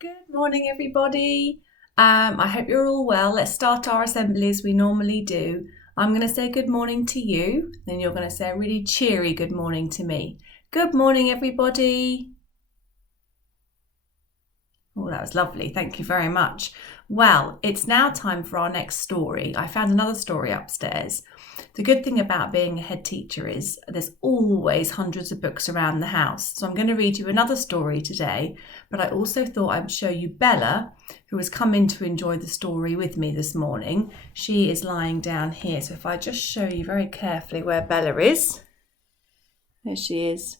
Good morning, everybody. I hope you're all well. Let's start our assembly as we normally do. I'm going to say good morning to you, then you're going to say a really cheery good morning to me. Good morning, everybody. Oh, that was lovely. Thank you very much. Well, it's now time for our next story. I found another story upstairs. The good thing about being a head teacher is there's always hundreds of books around the house. So I'm going to read you another story today, but I also thought I'd show you Bella, who has come in to enjoy the story with me this morning. She is lying down here. So if I just show you very carefully where Bella is. There she is,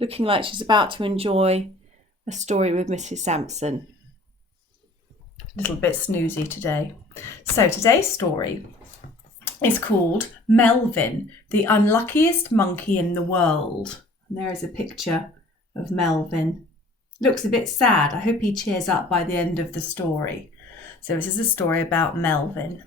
looking like she's about to enjoy a story with Mrs. Sampson. A little bit snoozy today. So today's story is called Melvin, the unluckiest monkey in the world. And there is a picture of Melvin. Looks a bit sad. I hope he cheers up by the end of the story. So this is a story about Melvin.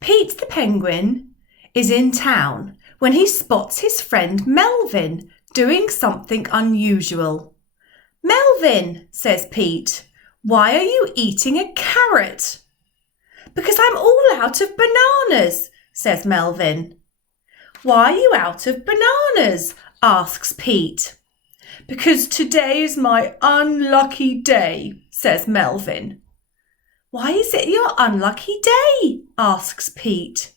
Pete the penguin is in town when he spots his friend Melvin doing something unusual. "Melvin," says Pete, "why are you eating a carrot?" "Because I'm all out of bananas," says Melvin. "Why are you out of bananas?" asks Pete. "Because today is my unlucky day," says Melvin. "Why is it your unlucky day?" asks Pete.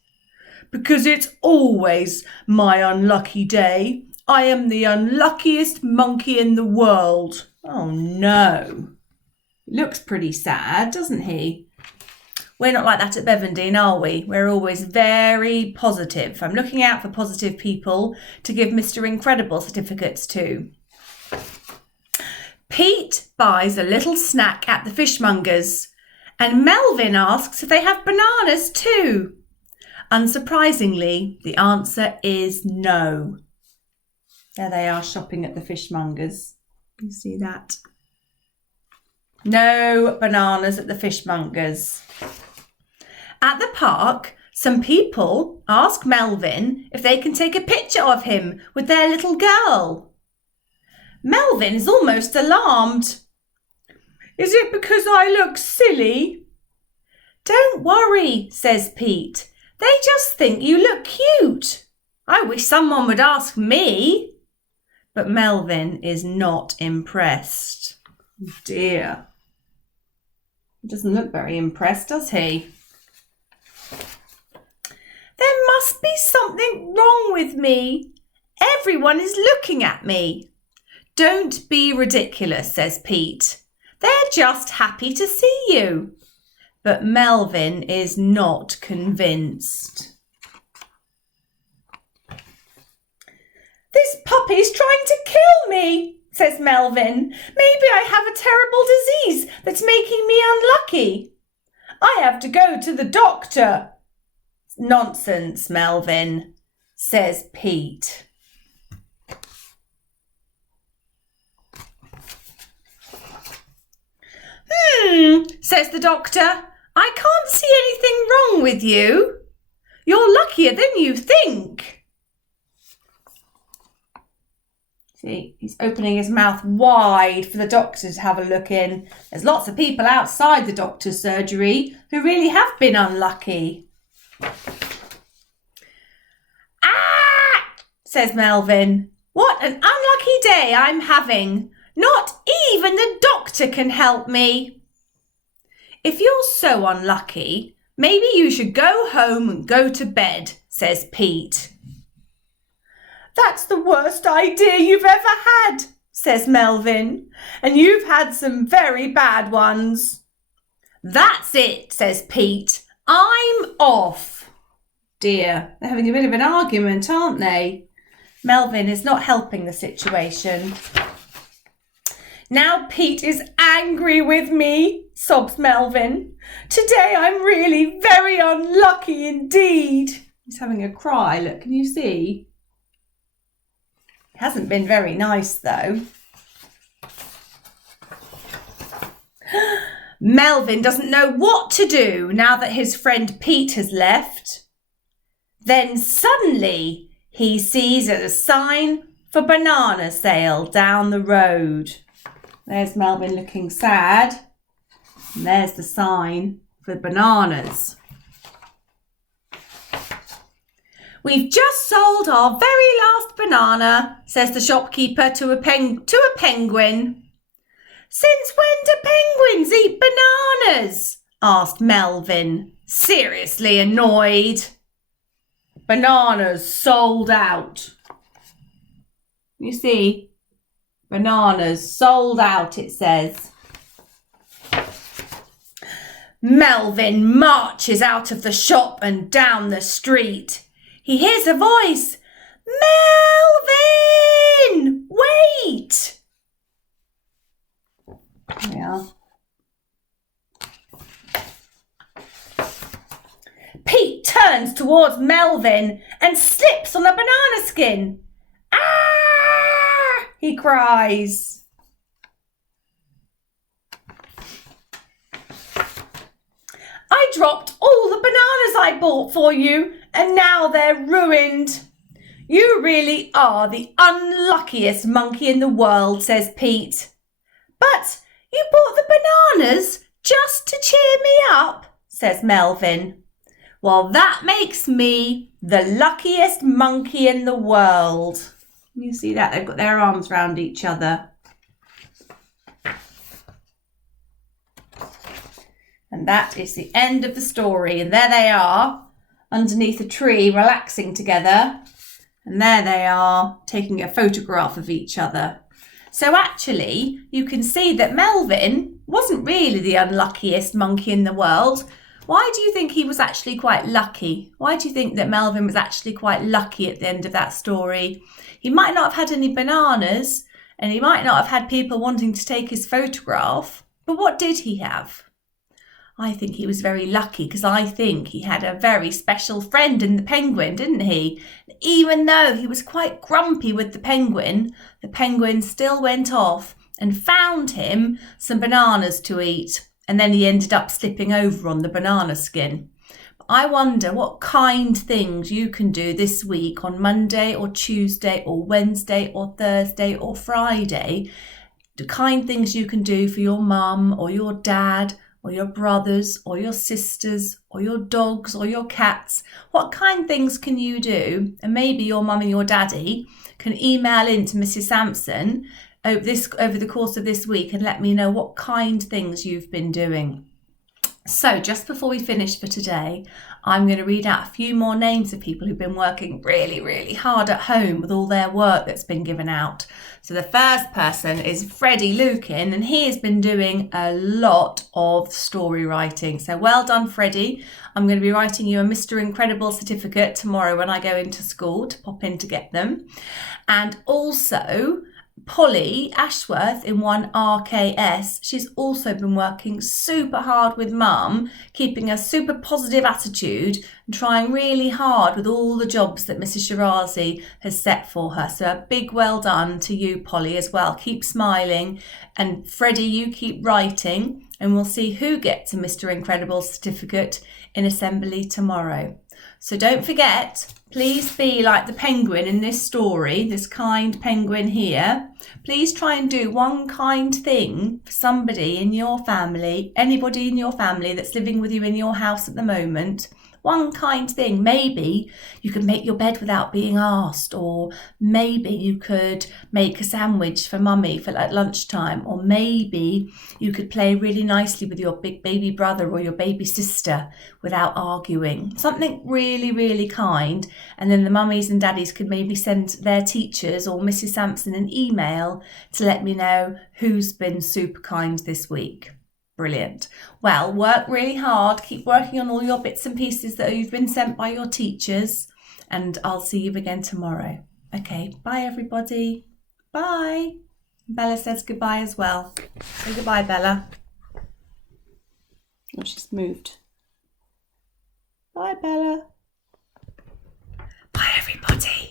"Because it's always my unlucky day. I am the unluckiest monkey in the world." Oh no. Looks pretty sad, doesn't he? We're not like that at Bevendine, are we? We're always very positive. I'm looking out for positive people to give Mr. Incredible certificates to. Pete buys a little snack at the fishmonger's, and Melvin asks if they have bananas too. Unsurprisingly, the answer is no. There they are shopping at the fishmonger's. You see that? No bananas at the fishmonger's. At the park, some people ask Melvin if they can take a picture of him with their little girl. Melvin is almost alarmed. "Is it because I look silly?" "Don't worry," says Pete. "They just think you look cute. I wish someone would ask me." But Melvin is not impressed. Oh dear. He doesn't look very impressed, does he? "There must be something wrong with me. Everyone is looking at me." "Don't be ridiculous," says Pete. "They're just happy to see you." But Melvin is not convinced. "This puppy's trying to kill me," says Melvin. "Maybe I have a terrible disease that's making me unlucky. I have to go to the doctor." "Nonsense, Melvin," says Pete. Says the doctor. "I can't see anything wrong with you. You're luckier than you think." See, he's opening his mouth wide for the doctor to have a look in. There's lots of people outside the doctor's surgery who really have been unlucky. "Ah!" says Melvin. "What an unlucky day I'm having. Not even the doctor can help me." "If you're so unlucky, maybe you should go home and go to bed," says Pete. "That's the worst idea you've ever had," says Melvin, "and you've had some very bad ones." "That's it," says Pete. "I'm off." Dear, they're having a bit of an argument, aren't they? Melvin is not helping the situation. "Now Pete is angry with me," sobs Melvin. "Today I'm really very unlucky indeed." He's having a cry, look, can you see? It hasn't been very nice though. Melvin doesn't know what to do now that his friend Pete has left. Then suddenly he sees a sign for banana sale down the road. There's Melvin looking sad. And there's the sign for bananas. We've just sold our very last banana, says the shopkeeper to a penguin. Since when do penguins eat bananas? Asked Melvin, seriously annoyed. Bananas sold out. You see, bananas sold out, it says. Melvin marches out of the shop and down the street. He hears a voice. Melvin! Wait! There we are. Pete turns towards Melvin and slips on a banana skin. Ah! He cries. I dropped all the bananas I bought for you and now they're ruined. You really are the unluckiest monkey in the world, says Pete. But you bought the bananas just to cheer me up, says Melvin. Well, that makes me the luckiest monkey in the world. You see that? They've got their arms round each other. And that is the end of the story. And there they are, underneath a tree, relaxing together. And there they are, taking a photograph of each other. So actually, you can see that Melvin wasn't really the unluckiest monkey in the world. Why do you think he was actually quite lucky? Why do you think that Melvin was actually quite lucky at the end of that story? He might not have had any bananas, and he might not have had people wanting to take his photograph. But what did he have? I think he was very lucky because I think he had a very special friend in the penguin, didn't he? Even though he was quite grumpy with the penguin still went off and found him some bananas to eat. And then he ended up slipping over on the banana skin. I wonder what kind things you can do this week on Monday or Tuesday or Wednesday or Thursday or Friday. The kind things you can do for your mum or your dad or your brothers or your sisters or your dogs or your cats. What kind things can you do? And maybe your mum and your daddy can email in to Mrs. Sampson over the course of this week and let me know what kind things you've been doing. So just before we finish for today, I'm going to read out a few more names of people who've been working really, really hard at home with all their work that's been given out. So the first person is Freddie Lukin, and he has been doing a lot of story writing. So well done, Freddie. I'm going to be writing you a Mr. Incredible certificate tomorrow when I go into school to pop in to get them. And also Polly Ashworth in 1RKS, she's also been working super hard with Mum, keeping a super positive attitude and trying really hard with all the jobs that Mrs. Shirazi has set for her. So a big well done to you, Polly, as well. Keep smiling. And Freddie, you keep writing, and we'll see who gets a Mr. Incredible certificate in assembly tomorrow. So don't forget, please be like the penguin in this story, this kind penguin here. Please try and do one kind thing for somebody in your family, anybody in your family that's living with you in your house at the moment. One kind thing. Maybe you could make your bed without being asked, or maybe you could make a sandwich for mummy for like lunchtime, or maybe you could play really nicely with your big baby brother or your baby sister without arguing. Something really, really kind. And then the mummies and daddies could maybe send their teachers or Mrs. Sampson an email to let me know who's been super kind this week. Brilliant. Well, work really hard. Keep working on all your bits and pieces that you've been sent by your teachers. And I'll see you again tomorrow. Okay, bye everybody. Bye. Bella says goodbye as well. Say goodbye, Bella. Oh, she's moved. Bye, Bella. Bye, everybody.